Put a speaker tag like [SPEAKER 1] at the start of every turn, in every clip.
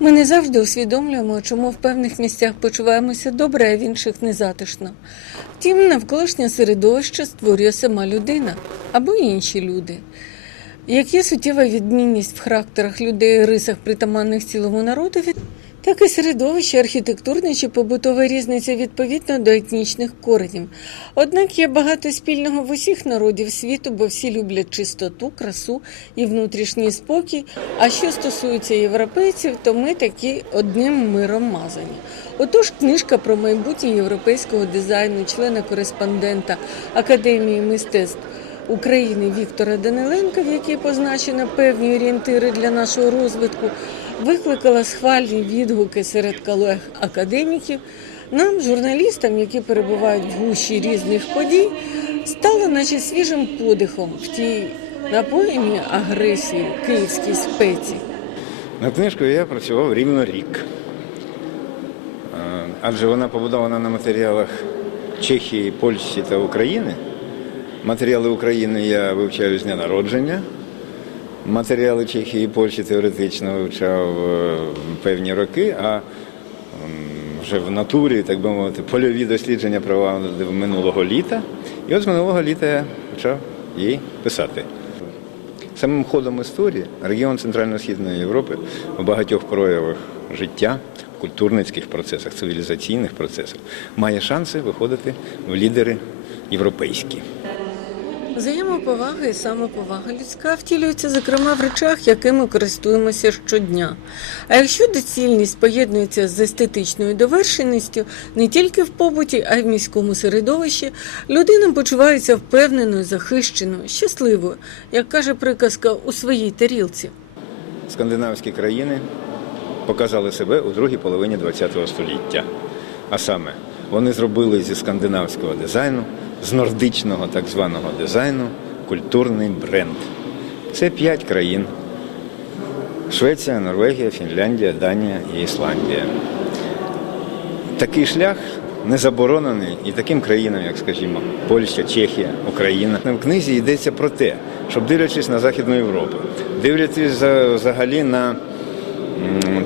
[SPEAKER 1] Ми не завжди усвідомлюємо, чому в певних місцях почуваємося добре, а в інших незатишно. Втім, навколишнє середовище створює сама людина або інші люди. Як є суттєва відмінність в характерах людей рисах, притаманних цілому народові, так і середовище, архітектурне чи побутове різниця відповідно до етнічних коренів. Однак є багато спільного в усіх народів світу, бо всі люблять чистоту, красу і внутрішній спокій. А що стосується європейців, то ми такі одним миром мазані. Отож, книжка про майбутнє європейського дизайну, члена кореспондента Академії мистецтв. України Віктора Даниленка, в якій позначено певні орієнтири для нашого розвитку, викликала схвальні відгуки серед колег-академіків. Нам, журналістам, які перебувають в гущі різних подій, стало наче свіжим подихом в тій напоєній агресії київській спеці.
[SPEAKER 2] Над книжкою я працював рівно рік. Е, Адже вона побудована на матеріалах Чехії, Польщі та України. Матеріали України я вивчаю з дня народження. Матеріали Чехії і Польщі теоретично вивчав е, певні роки, а вже в натурі, так би мовити, польові дослідження проводив минулого літа. І от з минулого літа я почав її писати. Самим ходом історії регіон Центрально-Східної Європи у багатьох проявах життя, культурницьких процесах, цивілізаційних процесах має шанси виходити в лідери європейські.
[SPEAKER 1] Взаємоповага і самоповага людська втілюється, зокрема, в речах, якими користуємося щодня. А якщо доцільність поєднується з естетичною довершеністю не тільки в побуті, а й в міському середовищі, людина почувається впевненою, захищеною, щасливою, як каже приказка у своїй тарілці.
[SPEAKER 2] Скандинавські країни показали себе у другій половині ХХ століття. А саме, вони зробили зі скандинавського дизайну, з нордичного так званого дизайну, культурний бренд. Це п'ять країн: Швеція, Норвегія, Фінляндія, Данія і Ісландія. Такий шлях не заборонений і таким країнам, як, скажімо, Польща, Чехія, Україна. В книзі йдеться про те, щоб дивлячись на Західну Європу, дивлячись взагалі на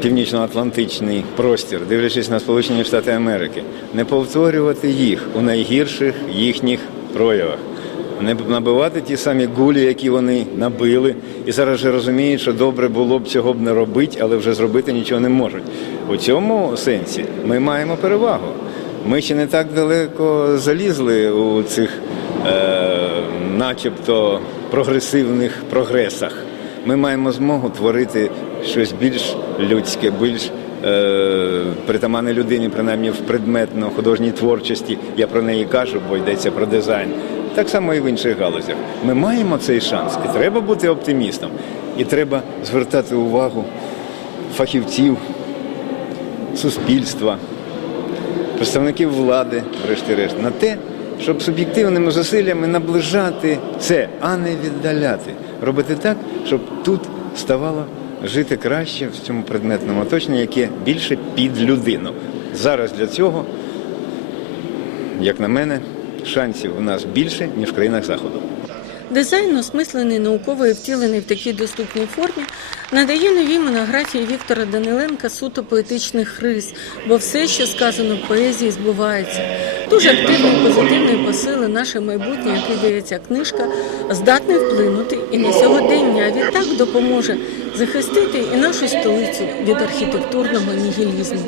[SPEAKER 2] північно-атлантичний простір, дивлячись на Сполучені Штати Америки, не повторювати їх у найгірших їхніх проявах. Не набивати ті самі гулі, які вони набили, і зараз вже розуміють, що добре було б цього б не робити, але вже зробити нічого не можуть. У цьому сенсі ми маємо перевагу. Ми ще не так далеко залізли у цих, е, начебто, прогресивних прогресах. Ми маємо змогу творити щось більш людське, більш е, притаманне людині, принаймні в предметно-художній творчості. Я про неї кажу, бо йдеться про дизайн. Так само і в інших галузях. Ми маємо цей шанс, і треба бути оптимістом, і треба звертати увагу фахівців, суспільства, представників влади, врешті-решт, на те, щоб суб'єктивними зусиллями наближати це, а не віддаляти. Робити так, щоб тут ставало жити краще в цьому предметному оточенні, яке більше під людину. Зараз для цього, як на мене, шансів у нас більше, ніж в країнах Заходу.
[SPEAKER 1] Дизайн, осмислений науково і втілений в такій доступній формі, надає новій монографії Віктора Даниленка суто поетичних рис, бо все, що сказано в поезії, збувається. Дуже активний позитивний посил і наше майбутнє, яке дається книжка, здатний вплинути і на сьогодення, відтак допоможе захистити і нашу столицю від архітектурного нігілізму.